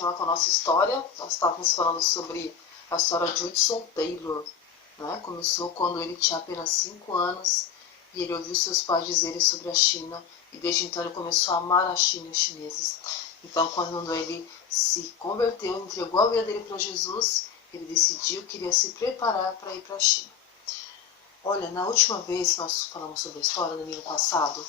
continuar com a nossa história. Nós estávamos falando sobre a história de Hudson Taylor, né? Começou quando ele tinha apenas 5 anos e ele ouviu seus pais dizerem sobre a China e desde então ele começou a amar a China e os chineses. Então, quando ele se converteu, entregou a vida dele para Jesus, ele decidiu que iria se preparar para ir para a China. Olha, na última vez que nós falamos sobre a história, no domingo passado,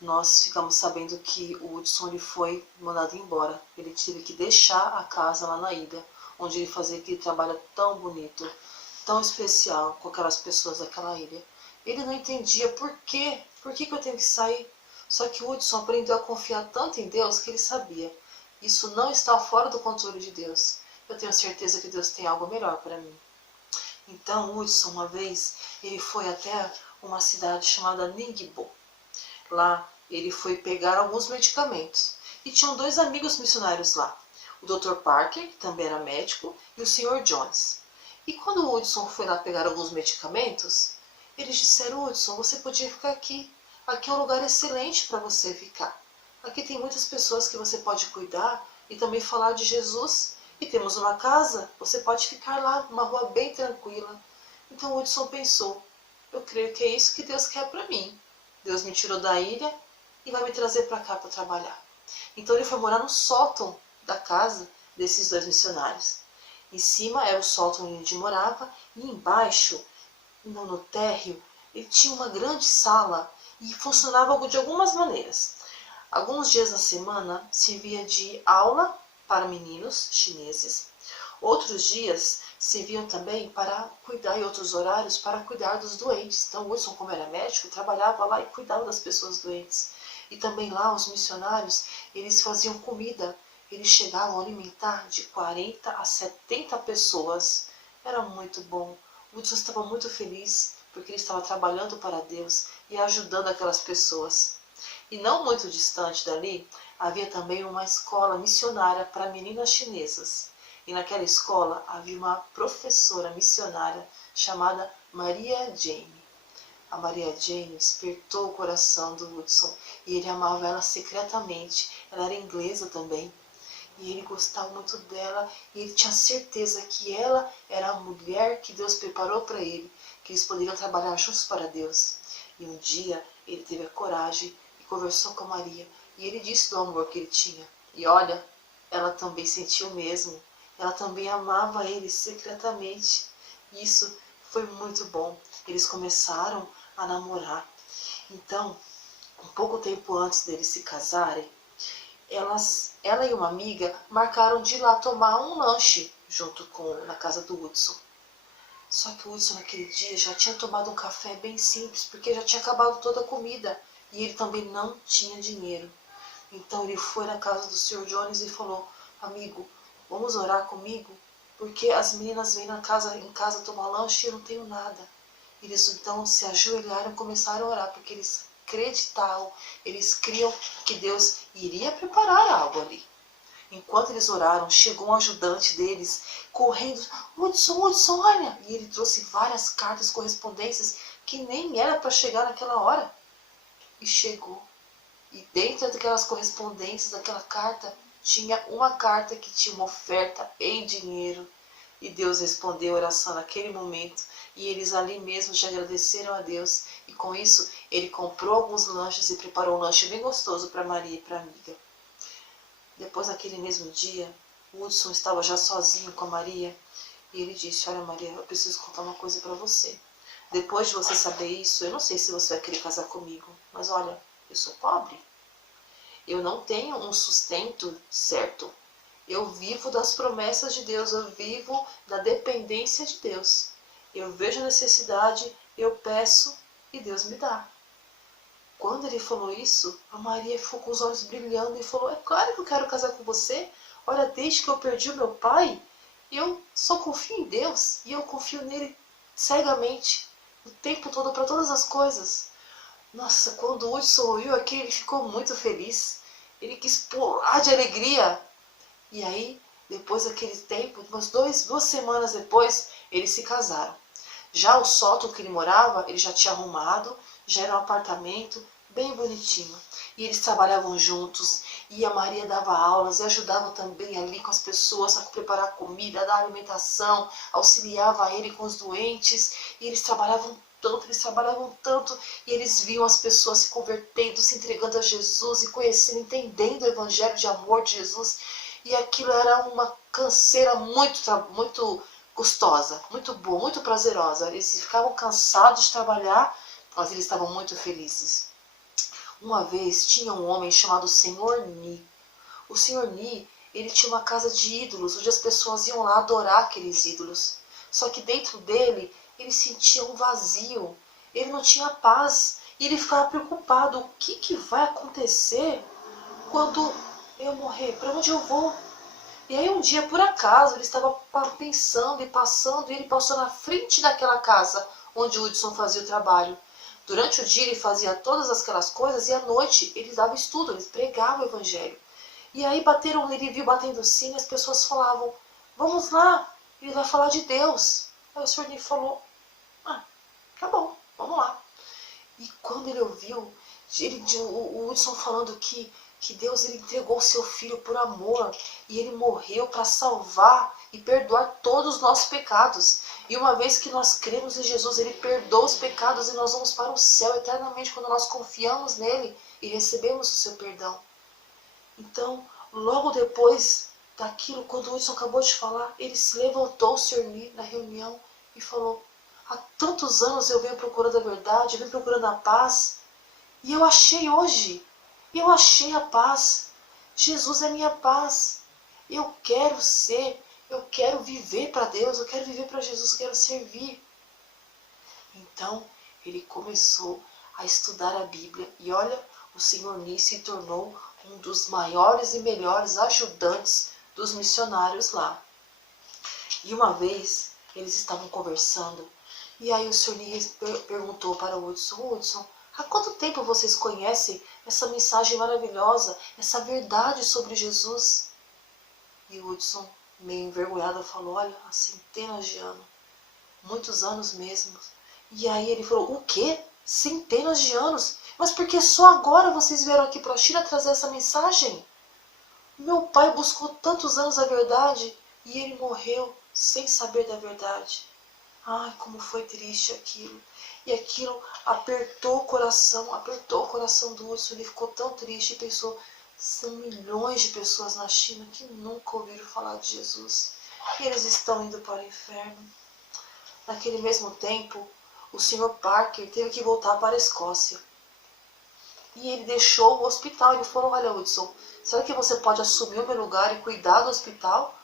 nós ficamos sabendo que o Hudson ele foi mandado embora. Ele teve que deixar a casa lá na ilha, onde ele fazia aquele trabalho tão bonito, tão especial com aquelas pessoas daquela ilha. Ele não entendia por que eu tenho que sair. Só que o Hudson aprendeu a confiar tanto em Deus que ele sabia. Isso não está fora do controle de Deus. Eu tenho certeza que Deus tem algo melhor para mim. Então, Hudson, uma vez, ele foi até uma cidade chamada Ningbo. Lá, ele foi pegar alguns medicamentos. E tinham 2 amigos missionários lá. O Dr. Parker, que também era médico, e o Sr. Jones. E quando o Hudson foi lá pegar alguns medicamentos, eles disseram: Hudson, você podia ficar aqui. Aqui é um lugar excelente para você ficar. Aqui tem muitas pessoas que você pode cuidar e também falar de Jesus. E temos uma casa, você pode ficar lá, numa rua bem tranquila. Então o Hudson pensou: eu creio que é isso que Deus quer para mim. Deus me tirou da ilha e vai me trazer para cá para trabalhar. Então ele foi morar no sótão da casa desses 2 missionários. Em cima era o sótão onde ele morava e embaixo, no térreo, ele tinha uma grande sala e funcionava de algumas maneiras. Alguns dias na semana servia de aula para meninos chineses. Outros dias serviam também para cuidar, em outros horários, para cuidar dos doentes. Então, o Hudson, como era médico, trabalhava lá e cuidava das pessoas doentes. E também lá, os missionários, eles faziam comida. Eles chegavam a alimentar de 40 a 70 pessoas. Era muito bom. O Hudson estava muito feliz, porque ele estava trabalhando para Deus e ajudando aquelas pessoas. E não muito distante dali, havia também uma escola missionária para meninas chinesas. E naquela escola havia uma professora missionária chamada Maria Jane. A Maria Jane despertou o coração do Hudson e ele amava ela secretamente. Ela era inglesa também. E ele gostava muito dela e ele tinha certeza que ela era a mulher que Deus preparou para ele, que eles poderiam trabalhar juntos para Deus. E um dia ele teve a coragem e conversou com a Maria. E ele disse do amor que ele tinha. E olha, ela também sentiu o mesmo. Ela também amava ele secretamente. E isso foi muito bom. Eles começaram a namorar. Então, um pouco tempo antes deles se casarem, ela e uma amiga marcaram de ir lá tomar um lanche na casa do Hudson. Só que o Hudson naquele dia já tinha tomado um café bem simples, porque já tinha acabado toda a comida. E ele também não tinha dinheiro. Então ele foi na casa do Sr. Jones e falou: amigo, vamos orar comigo? Porque as meninas vêm em casa tomar lanche e eu não tenho nada. Eles então se ajoelharam e começaram a orar, porque eles acreditavam, eles criam que Deus iria preparar algo ali. Enquanto eles oraram, chegou um ajudante deles, correndo: Hudson, Hudson, olha! E ele trouxe várias cartas, correspondências, que nem era para chegar naquela hora. E chegou. E dentro daquelas correspondências, daquela carta, tinha uma carta que tinha uma oferta em dinheiro. E Deus respondeu a oração naquele momento. E eles ali mesmo já agradeceram a Deus. E com isso, ele comprou alguns lanches e preparou um lanche bem gostoso para Maria e para a amiga. Depois, naquele mesmo dia, o Hudson estava já sozinho com a Maria. E ele disse: olha, Maria, eu preciso contar uma coisa para você. Depois de você saber isso, eu não sei se você vai querer casar comigo. Mas olha, eu sou pobre. Eu não tenho um sustento certo. Eu vivo das promessas de Deus. Eu vivo da dependência de Deus. Eu vejo a necessidade, eu peço e Deus me dá. Quando ele falou isso, a Maria ficou com os olhos brilhando e falou: é claro que eu quero casar com você. Olha, desde que eu perdi o meu pai, eu só confio em Deus. E eu confio nele cegamente, o tempo todo, para todas as coisas. Nossa, quando o Hudson ouviu aquilo, ele ficou muito feliz. Ele quis pular de alegria. E aí, depois daquele tempo, umas 2 semanas depois, eles se casaram. Já o sótão que ele morava, ele já tinha arrumado, já era um apartamento bem bonitinho. E eles trabalhavam juntos, e a Maria dava aulas e ajudava também ali com as pessoas a preparar comida, a dar alimentação, auxiliava ele com os doentes, e eles trabalhavam tanto, e eles viam as pessoas se convertendo, se entregando a Jesus e conhecendo, entendendo o evangelho de amor de Jesus, e aquilo era uma canseira muito gostosa, muito boa, muito prazerosa. Eles ficavam cansados de trabalhar, mas eles estavam muito felizes. Uma vez tinha um homem chamado Senhor Ni. O Senhor Ni, ele tinha uma casa de ídolos, onde as pessoas iam lá adorar aqueles ídolos. Só que dentro dele, ele sentia um vazio. Ele não tinha paz. E ele ficava preocupado. O que vai acontecer quando eu morrer? Para onde eu vou? E aí um dia, por acaso, ele estava pensando e passando, e ele passou na frente daquela casa onde o Hudson fazia o trabalho. Durante o dia ele fazia todas aquelas coisas, e à noite ele dava estudo, ele pregava o evangelho. E aí ele viu batendo sim, e as pessoas falavam, vamos lá, ele vai falar de Deus. Aí o Senhor Ni falou, tá bom, vamos lá. E quando ele ouviu o Hudson falando que Deus ele entregou o seu filho por amor e ele morreu para salvar e perdoar todos os nossos pecados. E uma vez que nós cremos em Jesus, ele perdoa os pecados e nós vamos para o céu eternamente quando nós confiamos nele e recebemos o seu perdão. Então, logo depois daquilo, quando o Hudson acabou de falar, ele se levantou, o Senhor Ni, na reunião e falou, há tantos anos eu venho procurando a verdade, eu venho procurando a paz, e eu achei hoje. Eu achei a paz. Jesus é minha paz. Eu quero viver para Deus, eu quero viver para Jesus, eu quero servir. Então, ele começou a estudar a Bíblia. E olha, o Senhor Ni se tornou um dos maiores e melhores ajudantes dos missionários lá. E uma vez, eles estavam conversando, e aí o Senhor Ni perguntou para o Hudson, há quanto tempo vocês conhecem essa mensagem maravilhosa, essa verdade sobre Jesus? E o Hudson, meio envergonhado, falou, olha, há centenas de anos, muitos anos mesmo. E aí ele falou, o quê? Centenas de anos? Mas por que só agora vocês vieram aqui para a China trazer essa mensagem? Meu pai buscou tantos anos a verdade e ele morreu sem saber da verdade. Ai, como foi triste aquilo. E aquilo apertou o coração do Hudson. Ele ficou tão triste e pensou, são milhões de pessoas na China que nunca ouviram falar de Jesus. E eles estão indo para o inferno. Naquele mesmo tempo, o Sr. Parker teve que voltar para a Escócia. E ele deixou o hospital. Ele falou, olha, Hudson, será que você pode assumir o meu lugar e cuidar do hospital?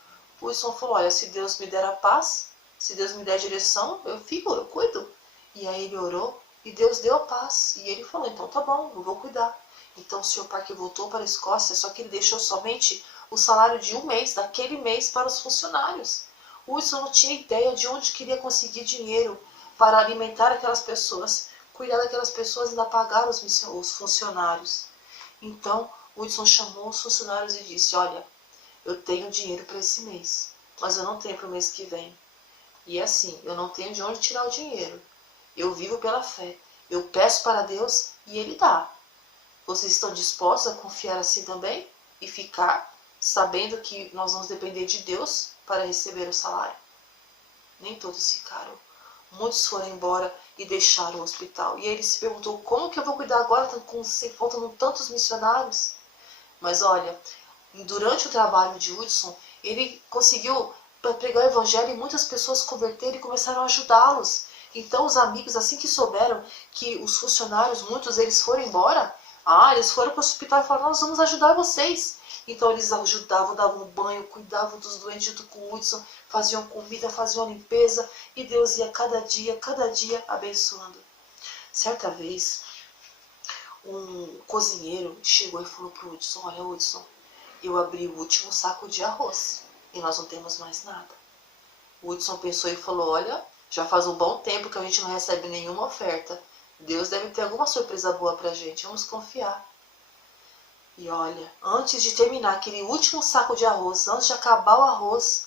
O Hudson falou, olha, se Deus me der a paz, se Deus me der a direção, eu cuido. E aí ele orou e Deus deu a paz. E ele falou, então tá bom, eu vou cuidar. Então o Sr. Parker voltou para a Escócia, só que ele deixou somente o salário de um mês, daquele mês, para os funcionários. O Hudson não tinha ideia de onde queria conseguir dinheiro para alimentar aquelas pessoas, cuidar daquelas pessoas e ainda pagar os funcionários. Então o Hudson chamou os funcionários e disse, olha, eu tenho dinheiro para esse mês, mas eu não tenho para o mês que vem. E assim, eu não tenho de onde tirar o dinheiro. Eu vivo pela fé. Eu peço para Deus e Ele dá. Vocês estão dispostos a confiar assim também? E ficar sabendo que nós vamos depender de Deus para receber o salário? Nem todos ficaram. Muitos foram embora e deixaram o hospital. E ele se perguntou, como que eu vou cuidar agora, faltando tantos missionários? Mas olha, durante o trabalho de Hudson, ele conseguiu pregar o evangelho e muitas pessoas se converteram e começaram a ajudá-los. Então os amigos, assim que souberam que os funcionários, muitos deles foram embora, eles foram para o hospital e falaram, nós vamos ajudar vocês. Então eles ajudavam, davam banho, cuidavam dos doentes junto com o Hudson, faziam comida, faziam limpeza, e Deus ia cada dia abençoando. Certa vez, um cozinheiro chegou e falou para o Hudson, olha Hudson, eu abri o último saco de arroz e nós não temos mais nada. O Hudson pensou e falou, olha, já faz um bom tempo que a gente não recebe nenhuma oferta. Deus deve ter alguma surpresa boa pra gente, vamos confiar. E olha, antes de terminar aquele último saco de arroz, antes de acabar o arroz,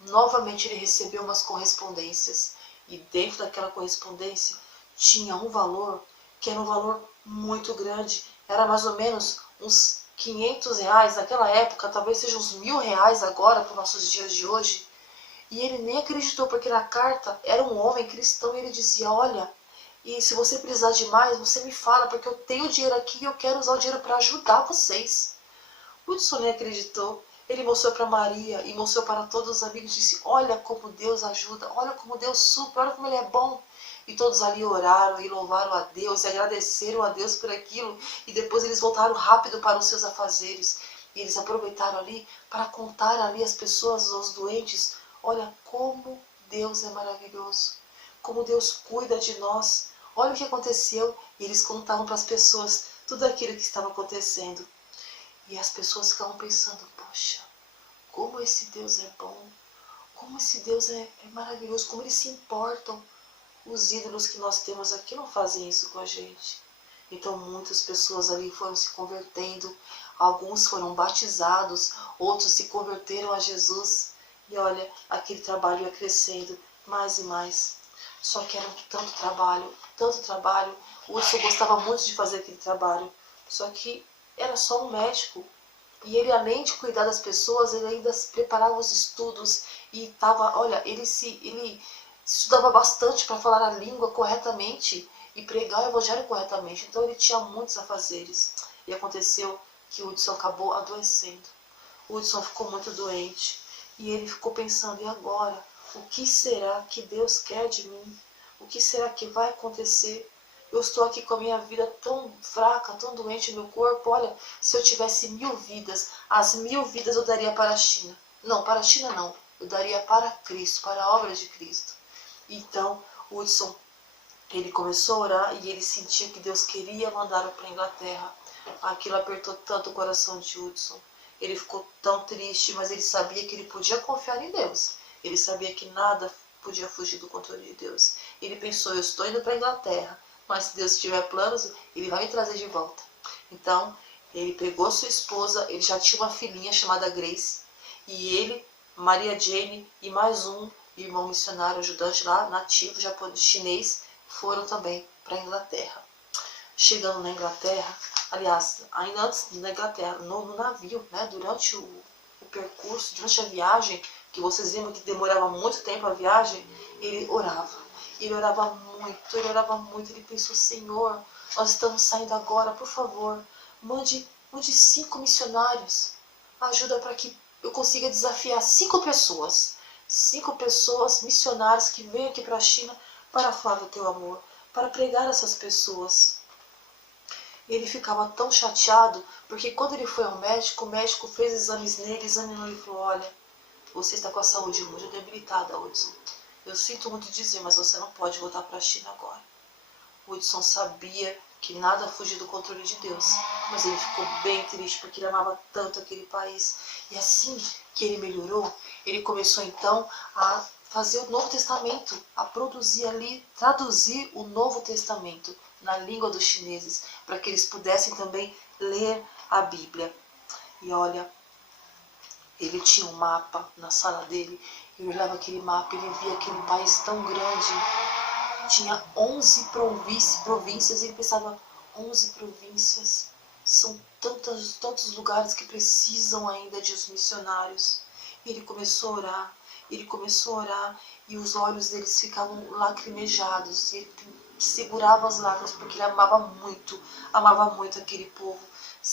novamente ele recebeu umas correspondências. E dentro daquela correspondência tinha um valor que era um valor muito grande. Era mais ou menos uns R$ 500 naquela época, talvez seja uns R$ 1.000 agora para os nossos dias de hoje. E ele nem acreditou, porque na carta era um homem cristão e ele dizia, olha, e se você precisar de mais, você me fala, porque eu tenho dinheiro aqui e eu quero usar o dinheiro para ajudar vocês. Hudson nem acreditou. Ele mostrou para Maria e mostrou para todos os amigos e disse, olha como Deus ajuda, olha como Deus supre, olha como Ele é bom. E todos ali oraram e louvaram a Deus e agradeceram a Deus por aquilo. E depois eles voltaram rápido para os seus afazeres. E eles aproveitaram ali para contar ali às pessoas, aos doentes, olha como Deus é maravilhoso, como Deus cuida de nós. Olha o que aconteceu. E eles contavam para as pessoas tudo aquilo que estava acontecendo. E as pessoas ficavam pensando, poxa, como esse Deus é bom, como esse Deus é maravilhoso, como eles se importam. Os ídolos que nós temos aqui não fazem isso com a gente. Então muitas pessoas ali foram se convertendo, alguns foram batizados, outros se converteram a Jesus. E olha, aquele trabalho ia crescendo mais e mais. Só que era tanto trabalho, tanto trabalho. O Hudson gostava muito de fazer aquele trabalho. Só que era só um médico. E ele, além de cuidar das pessoas, ele ainda preparava os estudos. E estava, olha, ele estudava bastante para falar a língua corretamente e pregar o evangelho corretamente. Então ele tinha muitos afazeres. E aconteceu que o Hudson acabou adoecendo. O Hudson ficou muito doente. E ele ficou pensando, e agora? O que será que Deus quer de mim? O que será que vai acontecer? Eu estou aqui com a minha vida tão fraca, tão doente no meu corpo. Olha, se eu tivesse 1000 vidas, as 1000 vidas eu daria para a China. Não, para a China não. Eu daria para Cristo, para a obra de Cristo. Então, o Hudson, ele começou a orar e ele sentiu que Deus queria mandá-lo para a Inglaterra. Aquilo apertou tanto o coração de Hudson. Ele ficou tão triste, mas ele sabia que ele podia confiar em Deus. Ele sabia que nada podia fugir do controle de Deus. Ele pensou, eu estou indo para a Inglaterra, mas se Deus tiver planos, Ele vai me trazer de volta. Então, ele pegou sua esposa, ele já tinha uma filhinha chamada Grace, e ele, Maria Jane e mais um irmão missionário ajudante lá, nativo, japonês, chinês, foram também para a Inglaterra. Chegando na Inglaterra, aliás, ainda antes da Inglaterra, no navio, né, durante o percurso, durante a viagem, que vocês lembram que demorava muito tempo a viagem, ele orava. Ele orava muito, ele pensou, Senhor, nós estamos saindo agora, por favor, mande 5 missionários, ajuda para que eu consiga desafiar 5 pessoas, 5 pessoas missionárias que venham aqui para a China para falar do teu amor, para pregar essas pessoas. Ele ficava tão chateado, porque quando ele foi ao médico, o médico fez exames nele, examinou e falou, olha, você está com a saúde muito debilitada, Hudson. Eu sinto muito dizer, mas você não pode voltar para a China agora. O Hudson sabia que nada fugia do controle de Deus, mas ele ficou bem triste porque ele amava tanto aquele país. E assim que ele melhorou, ele começou então a fazer o Novo Testamento, a produzir ali, traduzir o Novo Testamento na língua dos chineses, para que eles pudessem também ler a Bíblia. E olha, ele tinha um mapa na sala dele, ele olhava aquele mapa, ele via aquele país tão grande, tinha 11 províncias, e ele pensava, 11 províncias, são tantos lugares que precisam ainda de os missionários. E ele começou a orar, e os olhos deles ficavam lacrimejados, e ele segurava as lágrimas, porque ele amava muito aquele povo.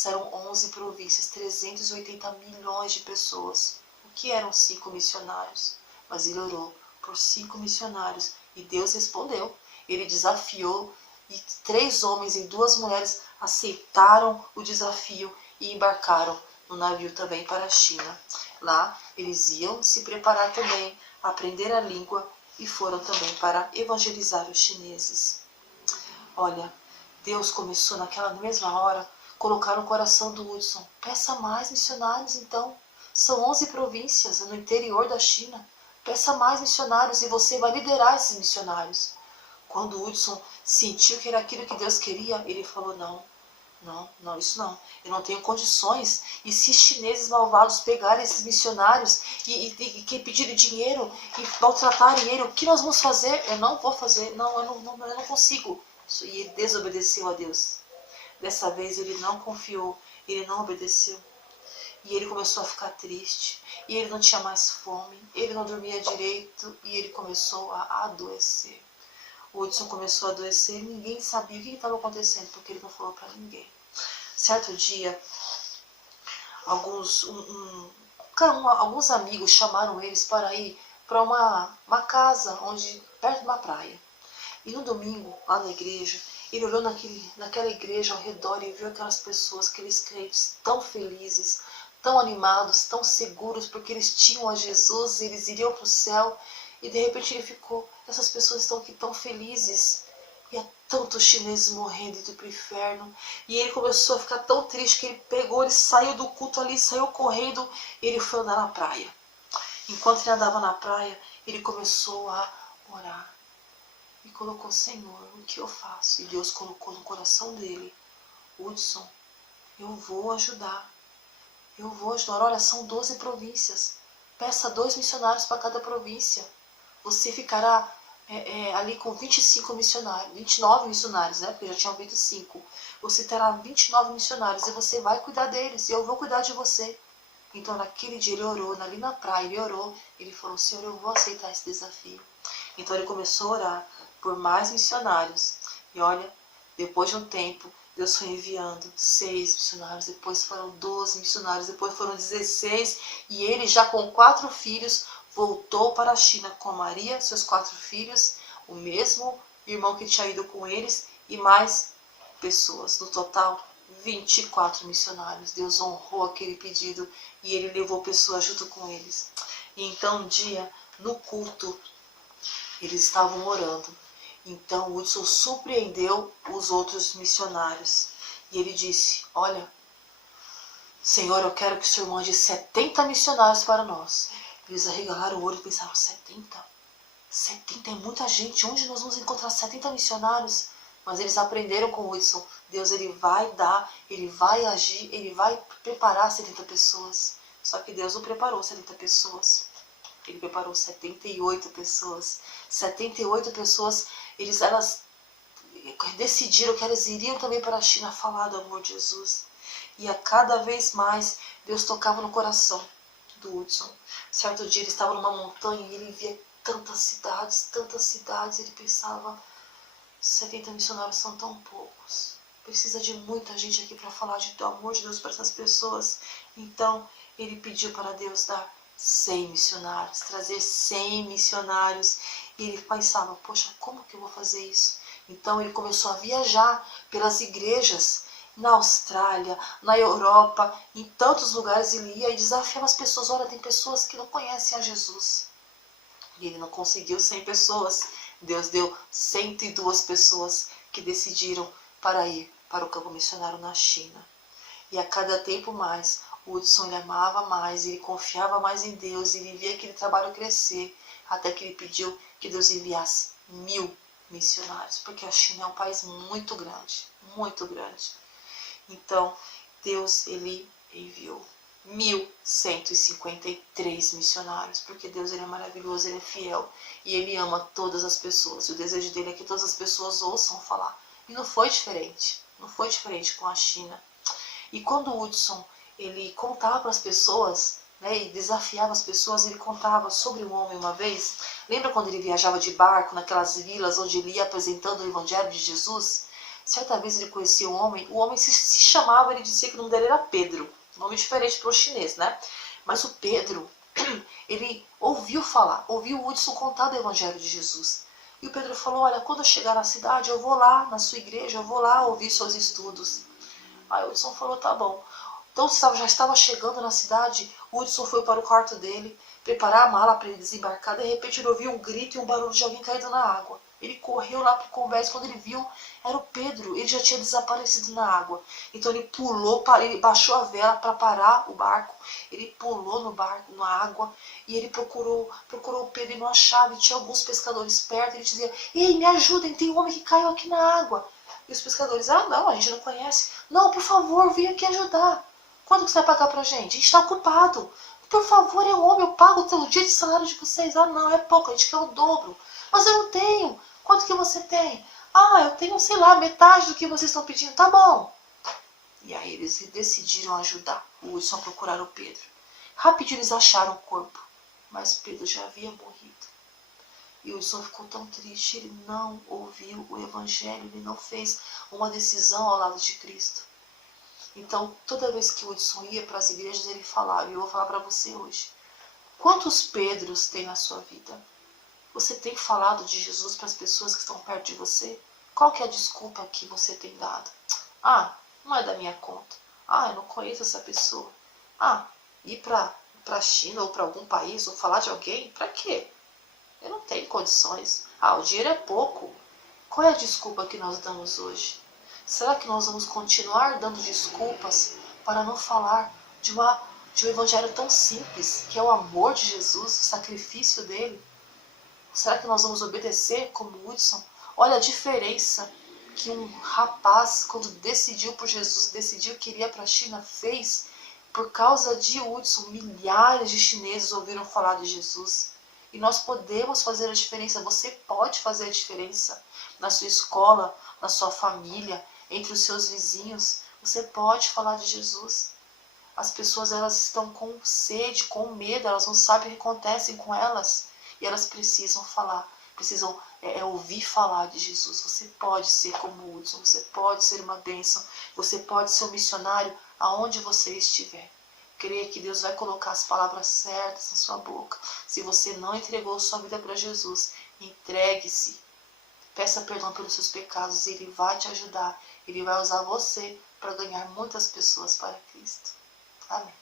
Eram 11 províncias, 380 milhões de pessoas. O que eram 5 missionários? Mas ele orou por 5 missionários e Deus respondeu. Ele desafiou e 3 homens e 2 mulheres aceitaram o desafio e embarcaram no navio também para a China. Lá eles iam se preparar também, aprender a língua e foram também para evangelizar os chineses. Olha, Deus começou naquela mesma hora colocar no coração do Hudson, peça mais missionários então, são 11 províncias no interior da China, peça mais missionários e você vai liderar esses missionários. Quando o Hudson sentiu que era aquilo que Deus queria, ele falou, não, isso não, eu não tenho condições, e se chineses malvados pegarem esses missionários e pedirem dinheiro e maltratarem ele, o que nós vamos fazer? Eu não vou fazer, eu não consigo. E ele desobedeceu a Deus. Dessa vez ele não confiou, ele não obedeceu. E ele começou a ficar triste, e ele não tinha mais fome, ele não dormia direito, e ele começou a adoecer. O Hudson começou a adoecer e ninguém sabia o que estava acontecendo, porque ele não falou para ninguém. Certo dia, alguns amigos chamaram eles para ir para uma casa perto de uma praia. E no domingo, lá na igreja, ele olhou naquela igreja ao redor e viu aquelas pessoas, aqueles crentes tão felizes, tão animados, tão seguros, porque eles tinham a Jesus, eles iriam para o céu. E de repente ele ficou, essas pessoas estão aqui tão felizes, e há tantos chineses morrendo indo para o inferno. E ele começou a ficar tão triste que ele saiu do culto ali, saiu correndo, e ele foi andar na praia. Enquanto ele andava na praia, ele começou a orar. E colocou, Senhor, o que eu faço? E Deus colocou no coração dele, Hudson, eu vou ajudar. Olha, são 12 províncias. Peça 2 missionários para cada província. Você ficará ali com 25 missionários, 29 missionários, né? Porque já tinham 25. Você terá 29 missionários e você vai cuidar deles. E eu vou cuidar de você. Então naquele dia ele orou, ali na praia ele orou. Ele falou, Senhor, eu vou aceitar esse desafio. Então ele começou a orar por mais missionários. E olha, depois de um tempo, Deus foi enviando 6 missionários, depois foram 12 missionários, depois foram 16, e ele já com 4 filhos voltou para a China com Maria, seus 4 filhos, o mesmo irmão que tinha ido com eles, e mais pessoas. No total, 24 missionários. Deus honrou aquele pedido e ele levou pessoas junto com eles. E então um dia, no culto, eles estavam orando. Então Hudson surpreendeu os outros missionários. E ele disse, olha, Senhor, eu quero que o Senhor mande 70 missionários para nós. Eles arregalaram o olho e pensaram, 70? 70 é muita gente, onde nós vamos encontrar 70 missionários? Mas eles aprenderam com Hudson, Deus ele vai dar, ele vai agir, ele vai preparar 70 pessoas. Só que Deus não preparou 70 pessoas. Ele preparou 78 pessoas. 78 pessoas, elas decidiram que elas iriam também para a China falar do amor de Jesus. E a cada vez mais, Deus tocava no coração do Hudson. Certo dia, ele estava numa montanha e ele via tantas cidades. Ele pensava, 70 missionários são tão poucos. Precisa de muita gente aqui para falar do amor de Deus para essas pessoas. Então, ele pediu para Deus dar 100 missionários, trazer 100 missionários. E ele pensava, poxa, como que eu vou fazer isso? Então ele começou a viajar pelas igrejas na Austrália, na Europa, em tantos lugares ele ia e desafiava as pessoas. Olha, tem pessoas que não conhecem a Jesus. E ele não conseguiu 100 pessoas. Deus deu 102 pessoas que decidiram para ir para o campo missionário na China. E a cada tempo mais, o Hudson ele amava mais, ele confiava mais em Deus, ele via aquele trabalho crescer, até que ele pediu que Deus enviasse 1000 missionários, porque a China é um país muito grande, muito grande. Então, Deus ele enviou 1153 missionários, porque Deus ele é maravilhoso, ele é fiel, e ele ama todas as pessoas, e o desejo dele é que todas as pessoas ouçam falar. E não foi diferente com a China. E quando o Hudson ele contava para as pessoas, né, e desafiava as pessoas, ele contava sobre um homem uma vez. Lembra quando ele viajava de barco naquelas vilas onde ele ia apresentando o Evangelho de Jesus? Certa vez ele conhecia um homem, o homem se chamava, ele dizia que o nome dele era Pedro, nome diferente para o chinês, né? Mas o Pedro, ele ouviu o Hudson contar do Evangelho de Jesus. E o Pedro falou, olha, quando eu chegar na cidade, eu vou lá na sua igreja, eu vou lá ouvir seus estudos. Aí o Hudson falou, tá bom. Então já estava chegando na cidade, o Hudson foi para o quarto dele, preparar a mala para ele desembarcar. De repente ele ouviu um grito e um barulho de alguém caído na água. Ele correu lá para o convés, quando ele viu, era o Pedro, ele já tinha desaparecido na água. Então ele pulou, ele baixou a vela para parar o barco, ele pulou no barco, na água, e ele procurou o Pedro e não achava, e tinha alguns pescadores perto, ele dizia, ei, me ajudem, tem um homem que caiu aqui na água. E os pescadores, não, a gente não conhece. Não, por favor, vem aqui ajudar. Quanto que você vai pagar pra gente? A gente está ocupado. Por favor, é um homem, eu pago o dia de salário de vocês. Não, é pouco, a gente quer o dobro. Mas eu não tenho. Quanto que você tem? Ah, eu tenho, sei lá, metade do que vocês estão pedindo, tá bom. E aí eles decidiram ajudar o Hudson a procurar o Pedro. Rapidinho eles acharam o corpo, mas Pedro já havia morrido. E o Hudson ficou tão triste, ele não ouviu o evangelho, ele não fez uma decisão ao lado de Cristo. Então, toda vez que o Hudson ia para as igrejas, ele falava, e eu vou falar para você hoje, quantos Pedros tem na sua vida? Você tem falado de Jesus para as pessoas que estão perto de você? Qual que é a desculpa que você tem dado? Ah, não é da minha conta. Ah, eu não conheço essa pessoa. Ah, ir para a China ou para algum país ou falar de alguém? Para quê? Eu não tenho condições. Ah, o dinheiro é pouco. Qual é a desculpa que nós damos hoje? Será que nós vamos continuar dando desculpas para não falar de um evangelho tão simples, que é o amor de Jesus, o sacrifício dele? Será que nós vamos obedecer como Hudson? Olha a diferença que um rapaz, quando decidiu por Jesus, decidiu que iria para a China, fez. Por causa de Hudson, milhares de chineses ouviram falar de Jesus. E nós podemos fazer a diferença, você pode fazer a diferença na sua escola, na sua família, entre os seus vizinhos. Você pode falar de Jesus. As pessoas, elas estão com sede, com medo, elas não sabem o que acontece com elas. E elas precisam falar, precisam ouvir falar de Jesus. Você pode ser como o Hudson, você pode ser uma bênção, você pode ser um missionário aonde você estiver. Creia que Deus vai colocar as palavras certas na sua boca. Se você não entregou sua vida para Jesus, entregue-se. Peça perdão pelos seus pecados e Ele vai te ajudar. Ele vai usar você para ganhar muitas pessoas para Cristo. Amém.